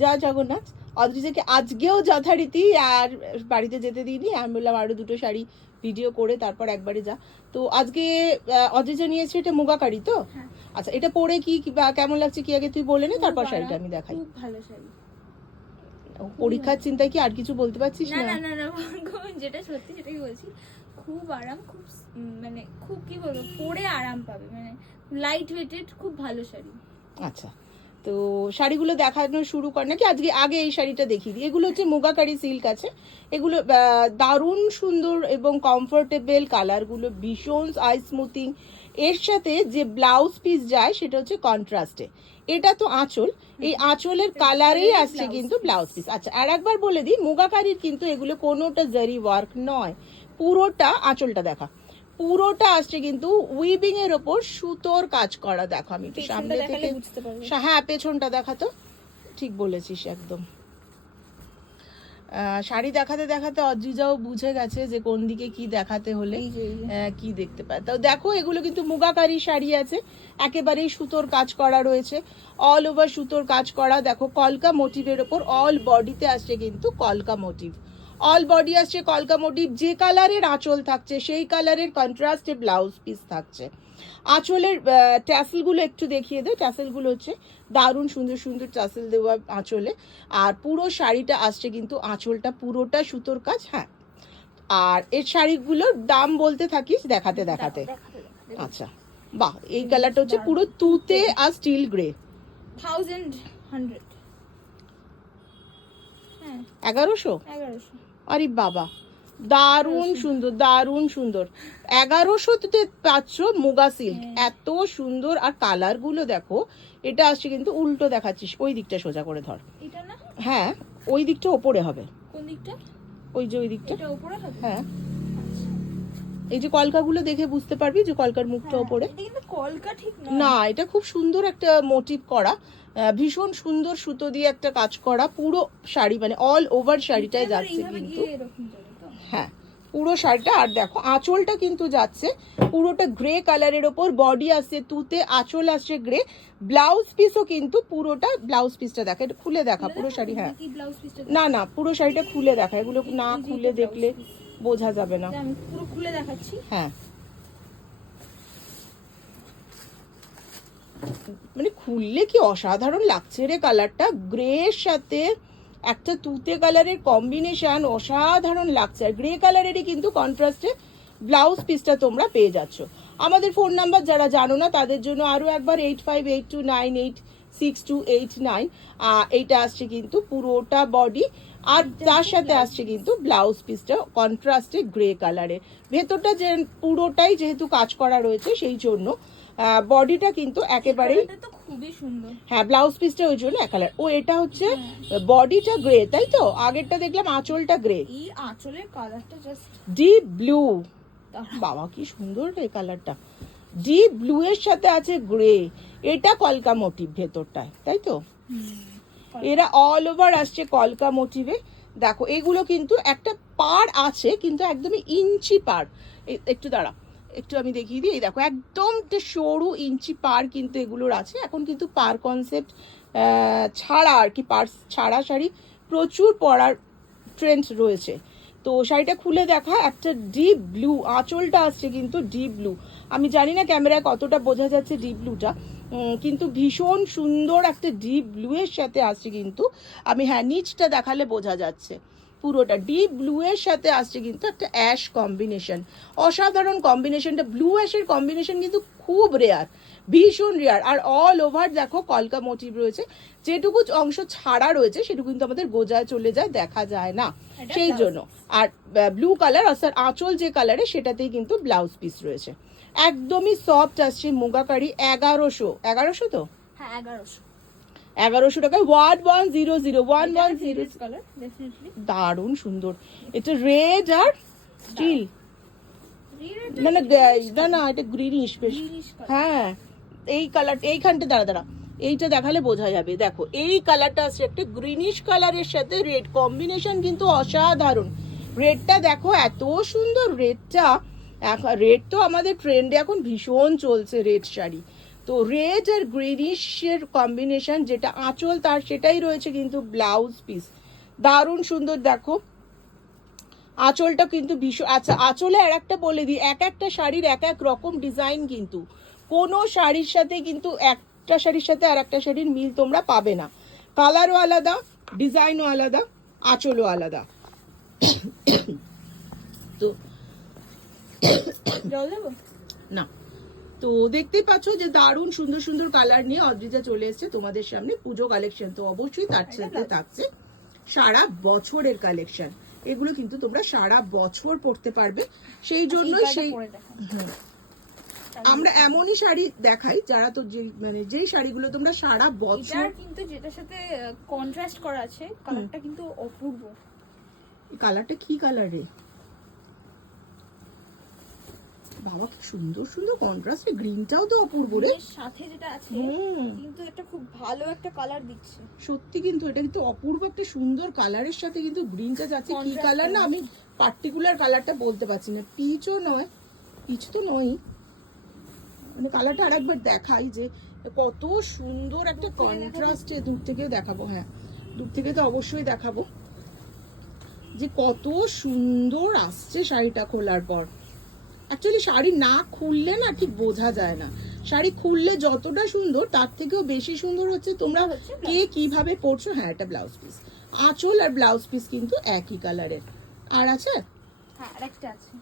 জয় জগন্নাথ। অদ্রিজাকে আজকেও যথারীতি আর বাড়িতে যেতে দিইনি, আমি বললাম আরো দুটো শাড়ি ভিডিও করে তারপর একবারে যা। তো আজকে অদ্রিজা নিয়েছে এটা মুগা কারি তো। আচ্ছা, এটা পরে কি কেমন লাগছে কি আগে তুই বলে নে, তারপর শাড়িটা আমি দেখাই। খুব ভালো শাড়ি। পরীক্ষার চিন্তায় কি আর কিছু বলতে পারছিস না? না না না, যেটা সত্যি সেটাই বলছি। খুব আরাম, খুব মানে খুব কি বলবো, পরে আরাম পাবে, মানে লাইট ওয়েটেড, খুব ভালো শাড়ি। আচ্ছা, তো শাড়িগুলো দেখানো শুরু কর নাকি? আজকে আগে এই শাড়িটা দেখিয়ে দিই। এগুলো হচ্ছে মুগা কারি সিল্ক আছে, এগুলো দারুণ সুন্দর এবং কমফোর্টেবল, কালারগুলো ভীষণ আই স্মুথিং। এর সাথে যে ব্লাউজ পিস যায় সেটা হচ্ছে কন্ট্রাস্টে। এটা তো আঁচল, এই আঁচলের কালারেই আসছে কিন্তু ব্লাউজ পিস। আচ্ছা, আর একবার বলে দিই, মুগা কারির কিন্তু এগুলো কোনোটা জারি ওয়ার্ক নয়, পুরোটা আঁচলটা দেখা, পুরোটা আসছে কিন্তু উইভিং এর ওপর সুতোর কাজ করা। দেখো আমি একটু সামনে থেকে, হ্যাঁ পেছনটা দেখাতো, ঠিক বলেছিস একদম। শাড়ি দেখাতে দেখাতে অদ্রিজাও বুঝে গেছে যে কোন দিকে কি দেখাতে হলে কি দেখতে পায়। তো দেখো এগুলো কিন্তু মুগাকারি শাড়ি আছে, একেবারেই সুতোর কাজ করা রয়েছে, অল ওভার সুতোর কাজ করা। দেখো কলকা মোটিভের ওপর অল বডিতে আসছে কিন্তু কলকা মোটিভ, অল বডি আসছে কলকা মোটিভ। যে কালারের আঁচল থাকছে সেই কালারের কন্ট্রাস্টে ব্লাউজ পিস থাকছে। আঁচলের ট্যাসেলগুলো একটু দেখিয়ে দে। ট্যাসেলগুলো হচ্ছে দারুণ সুন্দর সুন্দর ট্যাসেল দেওয়া আঁচলে, আর পুরো শাড়িটা আসছে কিন্তু আঁচলটা পুরোটা সুতোর কাজ। হ্যাঁ, আর এর শাড়িগুলোর দাম বলতে থাকিস দেখাতে দেখাতে। আচ্ছা, বাহ, এই কালারটা হচ্ছে পুরো তুতে আর স্টিল গ্রে, 1100। আরে বাবা, দারুণ সুন্দর, দারুণ সুন্দর। 1100-তে পাচ্ছ মুগা সিল্ক, এত সুন্দর। আর কালার গুলো দেখো, এটা আসছে কিন্তু উল্টো দেখাচ্ছিস, ওই দিকটা সোজা করে ধর। এটা না, হ্যাঁ ওই দিকটা ওপরে হবে। কোন দিকটা? ওই যে ওই দিকটা, এটা উপরে হবে। হ্যাঁ, এই যে কলকাগুলো দেখে বুঝতে পারবি যে কলকার মুখটা ওপরে। এটা কিন্তু কলকা ঠিক না, এটা খুব সুন্দর একটা মোটিভ করা, ভীষণ সুন্দর সুতো দিয়ে একটা কাজ করা পুরো শাড়ি, মানে অল ওভার শাড়িটায় যাচ্ছে কিন্তু। হ্যাঁ, পুরো শাড়িটা। আর দেখো আঁচলটা কিন্তু যাচ্ছে পুরোটা গ্রে কালারের ওপর, বডি আসছে তুতে, আঁচল আসছে গ্রে, ব্লাউজ পিসও কিন্তু পুরোটা। ব্লাউজ পিসটা দেখা, এটা খুলে দেখা পুরো শাড়ি। হ্যাঁ, না না, পুরো শাড়িটা খুলে দেখা, এগুলো না খুলে দেখলে বোঝা যাবে না। আমি পুরো খুলে দেখাচ্ছি। হ্যাঁ, মানে খুললে কি অসাধারণ লাগছে রে কালারটা, গ্রে এর সাথে একটা তুতে কালারের কম্বিনেশন অসাধারণ লাগছে। আর গ্রে কালারেরই কিন্তু কন্ট্রাস্টে ব্লাউজ পিসটা তোমরা পেয়ে যাচ্ছ। আমাদের ফোন নাম্বার যারা জানো না তাদের জন্য আরও একবার 8582986289, এইটা আসছে কিন্তু পুরোটা বডি, আর তার সাথে আসছে কিন্তু ব্লাউজ পিসটা কন্ট্রাস্টে গ্রে কালারের। ভেতরটা যে পুরোটাই যেহেতু কাজ করা রয়েছে সেই জন্য বডিটা কিন্তু একেবারেই খুবই সুন্দর। হ্যাঁ, ব্লাউজ পিসটা ওই জন্য এক কালার। ও এটা হচ্ছে বডিটা গ্রে, তাই তো? আগেরটা দেখলাম আঁচলটা গ্রে, এই আঁচলের কালারটা জাস্ট ডিপ ব্লু। বাবা কি সুন্দর এই কালারটা, ডিপ ব্লু এর সাথে আছে গ্রে। এটা কলকা মোটিভ ভেতরটায়, তাই তো? এরা অল ওভার আসছে কলকা মোটিভে। দেখো এগুলো কিন্তু একটা পার আছে কিন্তু একদমই ইঞ্চি পার। একটু দাঁড়া, একটু আমি দেখিয়ে দিই। এই দেখো একদম সরু ইঞ্চি পার কিন্তু এগুলোর আছে। এখন কিন্তু পার কনসেপ্ট ছাড়া আর কি, পার ছাড়া শাড়ি প্রচুর পরার ট্রেন্ড রয়েছে। তো শাড়িটা খুলে দেখা, একটা ডিপ ব্লু, আঁচলটা আসছে কিন্তু ডিপ ব্লু। আমি জানি না ক্যামেরায় কতটা বোঝা যাচ্ছে ডিপ ব্লুটা, কিন্তু ভীষণ সুন্দর একটা ডিপ ব্লু এর সাথে আসছে কিন্তু। আমি হ্যাঁ নিচটা দেখালে বোঝা যাচ্ছে, পুরোটা ডিপ ব্লু এর সাথে আসছে কিন্তু একটা অ্যাশ কম্বিনেশন, অসাধারণ কম্বিনেশনটা। ব্লু অ্যাশের কম্বিনেশন কিন্তু খুব রেয়ার, ভীষণ রেয়ার। আর অল ওভার দেখো কলকা মোটিভ রয়েছে, যেটুকু অংশ ছাড়া রয়েছে সেটুকু কিন্তু আমাদের গোজায় চলে যায়, দেখা যায় না সেই জন্য। আর ব্লু কালার আর আঁচল যে কালারে সেটাতেই কিন্তু ব্লাউজ পিস রয়েছে। একদমই সফট আসছে মুগা কারি। 1100 তো? হ্যাঁ 1100, 1100 টাকায় 1100 কালার ডেফিনেটলি দারুণ সুন্দর। এটা রেড আর স্টিল, মানে না এটা গ্রিনিশ বেশ। হ্যাঁ, এই কালার, এইখানটা দাঁড়া দাঁড়া, এইটা দেখালে বোঝা যাবে। দেখো এই কালারটা আছে একটা গ্রিনিশ কালারের সাথে রেড কম্বিনেশন কিন্তু অসাধারণ। রেডটা দেখো এত সুন্দর রেডটা, রেড তো আমাদের ট্রেন্ডে এখন ভীষণ চলছে রেড শাড়ি, তো রেড আর গ্রিনিশের কম্বিনেশন, যেটা আঁচল তার সেটাই রয়েছে কিন্তু ব্লাউজ পিস। দারুণ সুন্দর, দেখো আঁচলটা কিন্তু ভীষণ। আচ্ছা, আঁচলে আর একটা বলে দিই, এক একটা শাড়ির এক এক রকম ডিজাইন, কিন্তু কোনো শাড়ির সাথে কিন্তু একটা শাড়ির সাথে আর একটা শাড়ির মিল তোমরা পাবে না। কালারও আলাদা, ডিজাইনও আলাদা, আঁচলও আলাদা। তো জল দেবো না, তো দেখতেই পাচ্ছ যে দারুণ সুন্দর সুন্দর কালার নিয়ে অদ্রিজা চলে এসেছে তোমাদের সামনে। পুজো কালেকশন তো অবশ্যই তার সাথে থাকছে সারা বছরের কালেকশন। এগুলো কিন্তু তোমরা সারা বছর পরতে পারবে, সেই জন্যই সেই আমরা এমনই শাড়ি দেখাই যারা তো মানে যেই শাড়িগুলো তোমরা সারা বছর। কিন্তু যেটার সাথে কন্ট্রাস্ট করা আছে, কালারটা কিন্তু অপূর্ব। এই কালারটা কি কালার রে বাবা, কি সুন্দর সুন্দর কন্ট্রাস্টে, গ্রিনটাও তো অপূর্ব রে। সাথে যেটা আছে কিন্তু এটা খুব ভালো একটা কালার দিচ্ছে সত্যি, কিন্তু এটা কিন্তু অপূর্ব একটা সুন্দর কালারের সাথে কিন্তু গ্রিনটা যাচ্ছে। কি কালার না, আমি পার্টিকুলার কালারটা বলতে পারছি না, পিচও নয়, পিচ তো নয়, মানে কালারটা আরেকবার দেখাই যে কত সুন্দর একটা কন্ট্রাস্টে। দূর থেকেও দেখাবো, হ্যাঁ দূর থেকে তো অবশ্যই দেখাবো যে কত সুন্দর আসছে শাড়িটা খোলার পর। অ্যাকচুয়ালি শাড়ি না খুললে না ঠিক বোঝা যায় না, শাড়ি খুললে যতটা সুন্দর তার থেকেও বেশি সুন্দর হচ্ছে তোমরা কে কিভাবে পরছো। হ্যাঁ, এটা ব্লাউজ পিস, আঁচল আর ব্লাউজ পিস কিন্তু একই কালারের। আর আছে, হ্যাঁ আরেকটা আছে,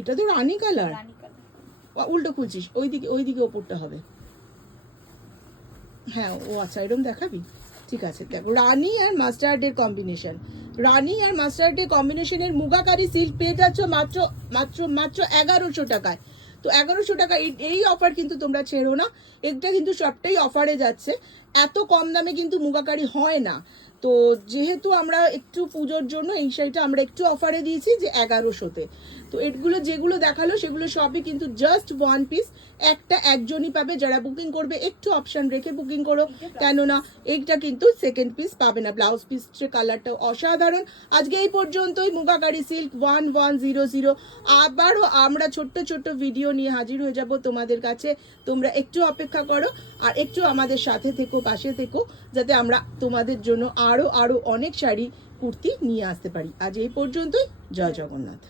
এটা তো রানী কালার। রানী কালার। উল্টো খুলছিস, ওইদিকে ওপরটা হবে। হ্যাঁ, ও আচ্ছা, এরকম দেখাবি, ঠিক আছে। দেখো, রানী আর মাস্টার্ডের কম্বিনেশন, রানী আর মাস্টার্ডের কম্বিনেশনের মুগাকারি সিল্ক পেয়ে যাচ্ছ মাত্র মাত্র মাত্র 1100 টাকায়। তো 1100 টাকা এই অফার কিন্তু তোমরা ছেড়ো না, এটা কিন্তু সবটাই অফারে যাচ্ছে। এত কম দামে কিন্তু মুগাকারি হয় না। তো যেহেতু আমরা একটু পুজোর জন্য এই শাড়িটা আমরা একটু অফারে দিয়েছি যে 1100-তে। তো এগুলো যেগুলো দেখালো সেগুলো সবই কিন্তু জাস্ট ওয়ান পিস, একটা একজনই পাবে। যারা বুকিং করবে একটু অপশন রেখে বুকিং করো, কেননা এইটা কিন্তু সেকেন্ড পিস পাবে না। ব্লাউজ পিসের কালারটাও অসাধারণ। আজকে এই পর্যন্তই, মুগাকারি সিল্ক 1100। আবারও আমরা ছোট্ট ছোট্ট ভিডিও নিয়ে হাজির হয়ে যাব তোমাদের কাছে। তোমরা একটু অপেক্ষা করো আর একটু আমাদের সাথে থেকো, পাশে থেকো, যাতে আমরা তোমাদের জন্য আরো আরো অনেক শাড়ি কুর্তি নিয়ে আসতে পারি। আজ এই পর্যন্তই, জয় জগন্নাথ।